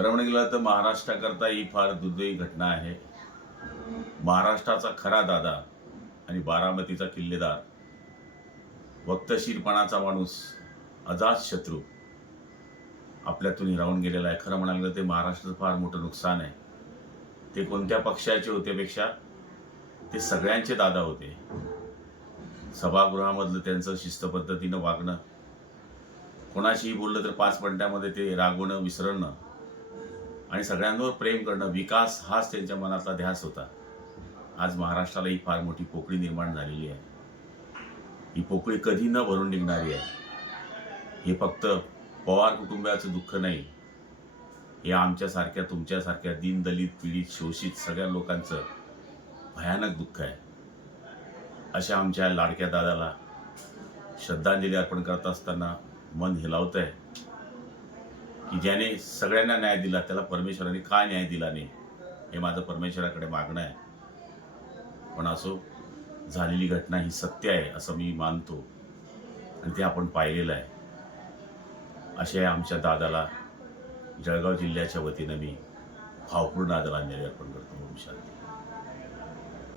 खरं म्हणून गेलं तर महाराष्ट्राकरता ही फार दुर्दैवी घटना आहे. महाराष्ट्राचा खरा दादा आणि बारामतीचा किल्लेदार, वक्तशीरपणाचा माणूस, अजातशत्रू आपल्यातून हिरावून गेलेला आहे. खरं म्हणायला गेलं ते महाराष्ट्राचं फार मोठं नुकसान आहे. ते कोणत्या पक्षाचे होते पेक्षा ते सगळ्यांचे दादा होते. सभागृहामधलं त्यांचं शिस्त पद्धतीनं वागणं, कोणाशीही बोललं तर 5 मिनिटांमध्ये ते रागवणं, विसरणं आणि सगळ्यांवर प्रेम करणं, विकास हाच त्यांच्या मनातला ध्यास होता. आज महाराष्ट्राला ही फार मोठी पोकळी निर्माण झालेली आहे. ही पोकळी कधी न भरून निघणारी आहे. हे फक्त पवार कुटुंबाचं दुःख नाही, हे आमच्यासारख्या, तुमच्यासारख्या दीनदलित, पीडित, शोषित सगळ्या लोकांचं भयानक दुःख आहे. अशा आमच्या लाडक्या दादाला श्रद्धांजली अर्पण करत असताना मन हेलावतंय की ज्याने सगळ्यांना न्याय दिला त्याला परमेश्वराने का न्याय दिला नाही, हे माझं परमेश्वराकडे मागणं आहे. पण असो, झालेली घटना ही सत्य आहे असं मी मानतो आणि ते आपण पाहिलेलं आहे. अशा आमच्या दादाला जळगाव जिल्ह्याच्या वतीनं मी भावपूर्ण आदरांजली अर्पण करतो. ओम शांती.